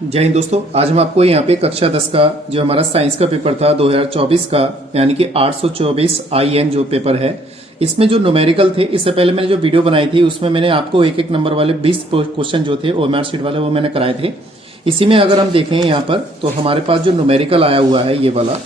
जय हिंद दोस्तों। आज हम आपको यहाँ पे कक्षा 10 का जो हमारा साइंस का पेपर था 2024 का, यानी कि 824 IN जो पेपर है, इसमें जो न्यूमेरिकल थे, इससे पहले मैंने जो वीडियो बनाई थी उसमें मैंने आपको एक एक नंबर वाले 20 क्वेश्चन जो थे OMR शीट वाले वो मैंने कराए थे। इसी में अगर हम देखें यहाँ पर तो हमारे पास जो न्यूमेरिकल आया हुआ है ये वाला,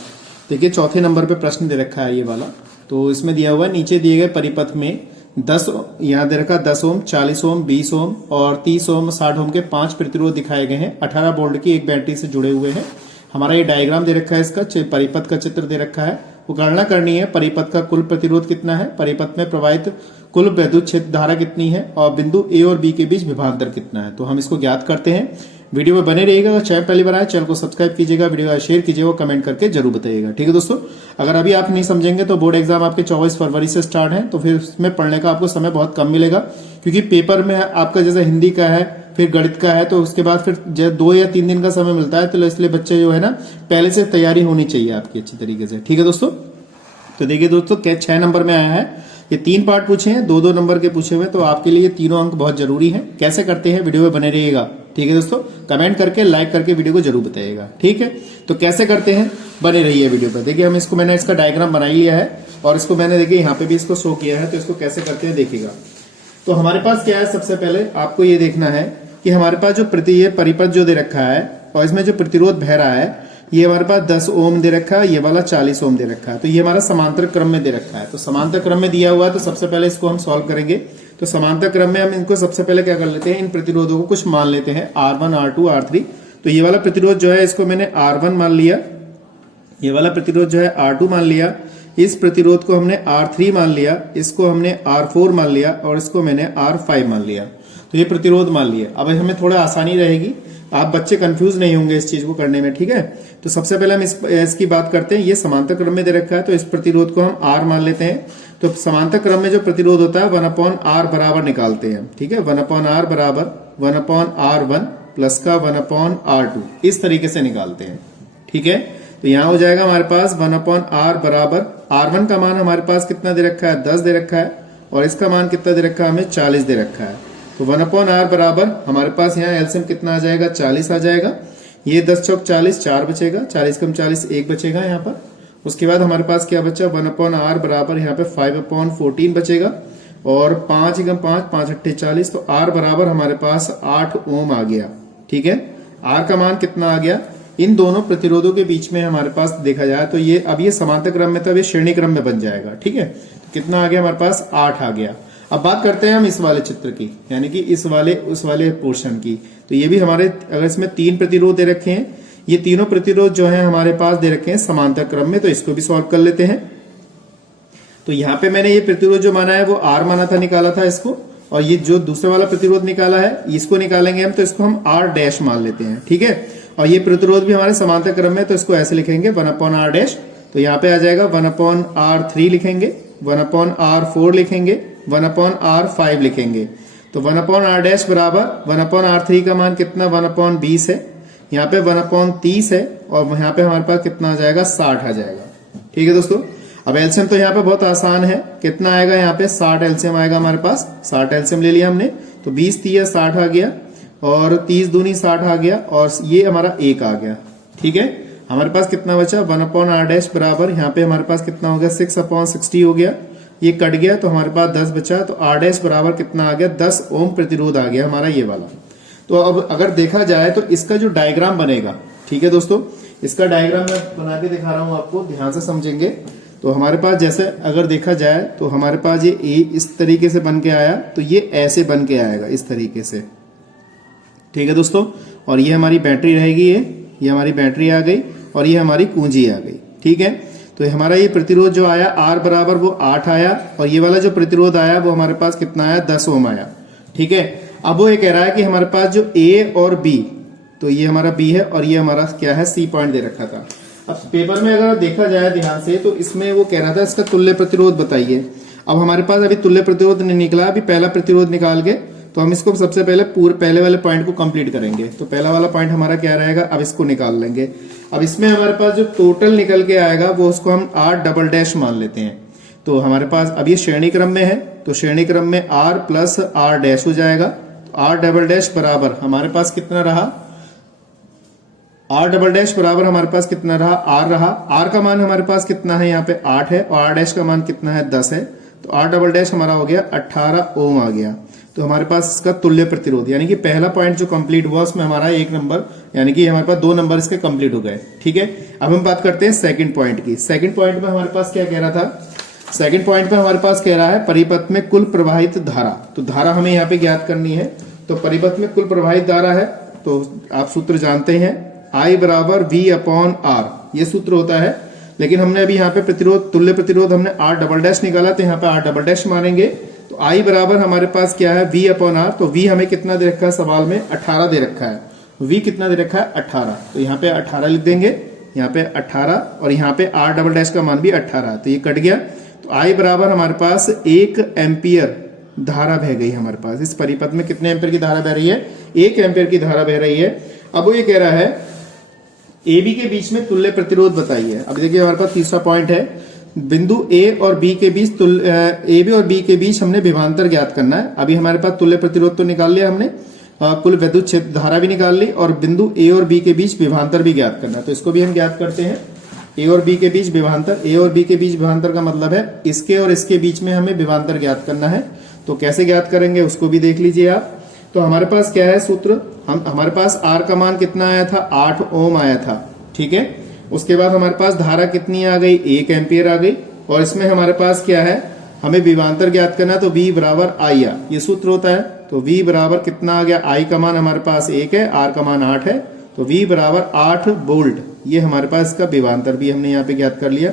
देखिए चौथे नंबर पे प्रश्न दे रखा है ये वाला। तो इसमें दिया हुआ है नीचे दिए गए परिपथ में 10 यहाँ दे रखा 10 ओम, 40 ओम, 20 ओम और 30 ओम, 60 ओम के 5 प्रतिरोध दिखाए गए हैं। 18 वोल्ट की एक बैटरी से जुड़े हुए हैं। हमारा ये डायग्राम दे रखा है, इसका परिपथ का चित्र दे रखा है। वो गणना करनी है परिपथ का कुल प्रतिरोध कितना है, परिपथ में प्रवाहित कुल विद्युत क्षेत्र धारा कितनी है और बिंदु A और B के बीच विभव दर कितना है। तो हम इसको ज्ञात करते हैं। वीडियो में बने रहिएगा। अगर चैनल पहली बार आए चैनल को सब्सक्राइब कीजिएगा, वीडियो को शेयर कीजिएगा, कमेंट करके जरूर बताइएगा। ठीक है दोस्तों, अगर अभी आप नहीं समझेंगे तो बोर्ड एग्जाम आपके 24 फरवरी से स्टार्ट है, तो फिर उसमें पढ़ने का आपको समय बहुत कम मिलेगा, क्योंकि पेपर में आपका जैसे हिंदी का है फिर गणित का है, तो उसके बाद फिर 2 या 3 दिन का समय मिलता है। तो इसलिए बच्चे जो है ना पहले से तैयारी होनी चाहिए आपकी अच्छी तरीके से। ठीक है दोस्तों, तो देखिए दोस्तों 6 नंबर में आया है। ये 3 पार्ट पूछे हैं, 2-2 नंबर के पूछे हुए, तो आपके लिए ये तीनों अंक बहुत जरूरी है। कैसे करते हैं वीडियो में बने रहिएगा। ठीक है दोस्तों, कमेंट करके लाइक करके वीडियो को जरूर बताइएगा। ठीक है, तो कैसे करते हैं बने रहिए वीडियो पर। देखिए मैंने इसका डायग्राम बना लिया है और इसको मैंने देखिए यहाँ पे भी इसको शो किया है। तो इसको कैसे करते हैं देखिएगा। तो हमारे पास क्या है, सबसे पहले आपको ये देखना है कि हमारे पास जो ये परिपथ जो दे रखा है और इसमें जो प्रतिरोध बह रहा है, ये हमारे पास 10 ओम दे रखा है, ये वाला 40 ओम दे रखा है। तो ये हमारा समांतर क्रम में दे रखा है। तो समांतर क्रम में दिया हुआ है, तो सबसे पहले इसको हम सॉल्व करेंगे। तो समांतर क्रम में हम इनको सबसे पहले क्या कर लेते हैं, इन प्रतिरोधों को कुछ मान लेते हैं, R1, R2, R3। तो ये वाला प्रतिरोध जो है इसको मैंने R1 मान लिया, ये वाला प्रतिरोध जो है R2 मान लिया, इस प्रतिरोध को हमने R3 मान लिया, इसको हमने R4 मान लिया और इसको मैंने R5 मान लिया। तो ये प्रतिरोध मान लिया। अब हमें थोड़ा आसानी रहेगी, आप बच्चे कंफ्यूज नहीं होंगे इस चीज को करने में। ठीक है, तो सबसे पहले हम इसकी बात करते हैं। ये समांतर क्रम में दे रखा है, तो इस प्रतिरोध को हम R मान लेते हैं। तो समांतर क्रम में जो प्रतिरोध होता है 1/R बराबर निकालते हैं। ठीक है, 1/R बराबर 1/R1 प्लस का 1/R2 इस तरीके से निकालते हैं। ठीक है, तो यहां हो जाएगा हमारे पास 1/R बराबर R1 का मान हमारे पास कितना दे रखा है, 10 दे रखा है, और इसका मान कितना दे रखा है, हमें 40 दे रखा है। तो 1/R बराबर हमारे पास यहाँ एलसीएम कितना आ जाएगा, 40 आ जाएगा। ये 10 चौक 40, 4 बचेगा, 40 कम 40 1 बचेगा यहाँ पर। उसके बाद हमारे पास क्या बचा, 1/R बराबर यहाँ पे 5/14 बचेगा, और 5 कम 5, 5 अट्ठे 40। तो R बराबर हमारे पास 8 ओम आ गया। ठीक है, R का मान कितना आ गया, इन दोनों प्रतिरोधों के बीच में हमारे पास देखा जाए तो ये अब ये समांतर क्रम में था, ये श्रेणी क्रम में बन जाएगा। ठीक है, तो कितना आ गया हमारे पास, 8 आ गया। अब बात करते हैं हम इस वाले चित्र की, यानी कि इस वाले उस वाले पोर्शन की। तो ये भी हमारे, अगर इसमें 3 प्रतिरोध दे रखे हैं, ये तीनों प्रतिरोध जो है हमारे पास दे रखे हैं समांतर क्रम में। तो इसको भी सॉल्व कर लेते हैं। तो यहाँ पे मैंने ये प्रतिरोध जो माना है वो R माना था, निकाला था इसको, और ये जो दूसरा वाला प्रतिरोध निकाला है इसको निकालेंगे हम, तो इसको हम R डैश मान लेते हैं। ठीक है, और ये प्रतिरोध भी हमारे समांतर क्रम में, तो इसको ऐसे लिखेंगे 1/R डैश। तो यहाँ पे आ जाएगा 1/R3 लिखेंगे, 1/R4 लिखेंगे, 1/R5 लिखेंगे। तो 1/R डैश बराबर 1/R3 का मान कितना, 1/20 है, यहाँ पे 1/30 है, और यहाँ पे हमारे पास कितना आ जाएगा, 60 आ जाएगा। ठीक है दोस्तों, अब एलसीएम तो यहाँ पे बहुत आसान है, कितना आएगा यहाँ पे 60 एलसीएम आएगा हमारे पास। 60 एलसीएम ले लिया हमने, तो 20 3 60 आ गया, और 30 दूनी 60 आ गया, और ये हमारा 1 आ गया। ठीक है, हमारे पास कितना बचा, 1/R डैश बराबर यहाँ पे हमारे पास कितना हो गया, 6/60 हो गया, ये कट गया, तो हमारे पास 10 बचा। तो R डैश बराबर कितना आ गया, 10 ओम प्रतिरोध आ गया हमारा ये वाला। तो अब अगर देखा जाए तो इसका जो डायग्राम बनेगा, ठीक है दोस्तों, इसका डायग्राम मैं बना के दिखा रहा हूं आपको, ध्यान से समझेंगे। तो हमारे पास जैसे अगर देखा जाए तो हमारे पास ये A इस तरीके से बन के आया, तो ये ऐसे बन के आएगा इस तरीके से। ठीक है दोस्तों, और ये हमारी बैटरी रहेगी, ये हमारी बैटरी आ गई, और ये हमारी कुंजी आ गई। ठीक है, तो हमारा ये प्रतिरोध जो आया R बराबर वो 8 आया, और ये वाला जो प्रतिरोध आया वो हमारे पास कितना आया, 10 ओम आया। ठीक है, अब वो ये कह रहा है कि हमारे पास जो A और B, तो ये हमारा B है और ये हमारा क्या है, C पॉइंट दे रखा था। अब पेपर में अगर देखा जाए ध्यान से, तो इसमें वो कह रहा था इसका तुल्य प्रतिरोध बताइए। अब हमारे पास अभी तुल्य प्रतिरोध नहीं निकला, अभी पहला प्रतिरोध निकाल के, तो हम इसको सबसे पहले पहले वाले पॉइंट को कंप्लीट करेंगे। तो पहला वाला पॉइंट हमारा क्या रहेगा, अब इसको निकाल लेंगे। अब इसमें हमारे पास जो टोटल निकल के आएगा वो उसको हम R डबल डैश मान लेते हैं। तो हमारे पास अब ये श्रेणी क्रम में है, तो श्रेणी क्रम में R प्लस R डैश हो जाएगा। तो R डबल डैश बराबर हमारे पास कितना रहा, आर डबल डैश बराबर हमारे पास कितना रहा, आर रहा। आर का मान हमारे पास कितना है, यहाँ पे 8 है, और आर डैश का मान कितना है, 10 है। तो आर डबल डैश हमारा हो गया 18 ओम आ गया। तो हमारे पास इसका तुल्य प्रतिरोध, यानी कि पहला पॉइंट जो कंप्लीट हुआ उसमें हमारा 1 नंबर, यानी कि हमारे पास 2 नंबर इसके कंप्लीट हो गए। ठीक है, अब हम बात करते हैं सेकंड पॉइंट की। सेकंड पॉइंट में हमारे पास क्या कह रहा था, सेकंड पॉइंट में हमारे पास कह रहा है परिपथ में कुल प्रवाहित धारा। तो धारा हमें यहाँ पे ज्ञात करनी है। तो परिपथ में कुल प्रवाहित धारा है, तो आप सूत्र जानते हैं, I बराबर V अपॉन R, ये सूत्र होता है। लेकिन हमने अभी यहाँ पे प्रतिरोध, तुल्य प्रतिरोध हमने R डबल डैश निकाला, तो यहाँ पे R डबल डैश मारेंगे। तो I बराबर हमारे पास क्या है, V अपॉन R। तो V हमें कितना दे रखा है सवाल में, 18 दे रखा है। V कितना दे रखा है, 18। तो यहाँ पे 18 लिख देंगे, यहाँ पे 18, और यहाँ पे R डबल डैश का मान भी 18। तो ये कट गया। तो I बराबर हमारे पास 1 एम्पियर धारा बह गई हमारे पास। इस परिपथ में कितने एम्पियर की धारा बह रही है, 1 एम्पियर की धारा बह रही है। अब वो ये कह रहा है ए बी के बीच में तुल्य प्रतिरोध बताइए। अब देखिए हमारे पास तीसरा पॉइंट है, बिंदु ए और बी के बीच ए बी और बी के बीच हमने विभवांतर ज्ञात करना है। अभी हमारे पास तुल्य प्रतिरोध तो निकाल लिया हमने, कुल विद्युत क्षेत्र धारा भी निकाल ली, और बिंदु ए और बी के बीच विभवांतर भी ज्ञात करना है। तो इसको भी हम ज्ञात करते हैं, ए और बी के बीच विभवांतर। ए और बी के बीच विभवांतर का मतलब है इसके और इसके बीच में हमें विभवांतर ज्ञात करना है। तो कैसे ज्ञात करेंगे उसको भी देख लीजिए आप। तो हमारे पास क्या है सूत्र, हमारे पास आर का मान कितना आया था, 8 ओम आया था। ठीक है, उसके बाद हमारे पास धारा कितनी आ गई, 1 एम्पियर आ गई। और इसमें हमारे पास क्या है, हमें विभवांतर ज्ञात करना, तो V बराबर I आ, ये सूत्र होता है। तो V बराबर कितना आ गया, I का मान हमारे पास 1 है, R का मान 8 है। तो V बराबर 8 वोल्ट, ये हमारे पास इसका विभवांतर भी हमने यहाँ पे ज्ञात कर लिया।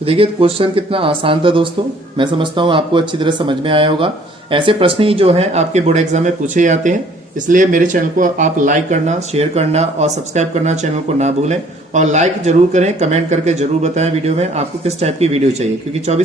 तो देखिए क्वेश्चन कितना आसान था दोस्तों। मैं समझता हूँ आपको अच्छी तरह समझ में आया होगा। ऐसे प्रश्न ही जो हैं आपके बोर्ड एग्जाम में पूछे जाते हैं, इसलिए मेरे चैनल को आप लाइक करना, शेयर करना और सब्सक्राइब करना चैनल को ना भूलें। और लाइक जरूर करें, कमेंट करके जरूर बताएं वीडियो में आपको किस टाइप की वीडियो चाहिए, क्योंकि 24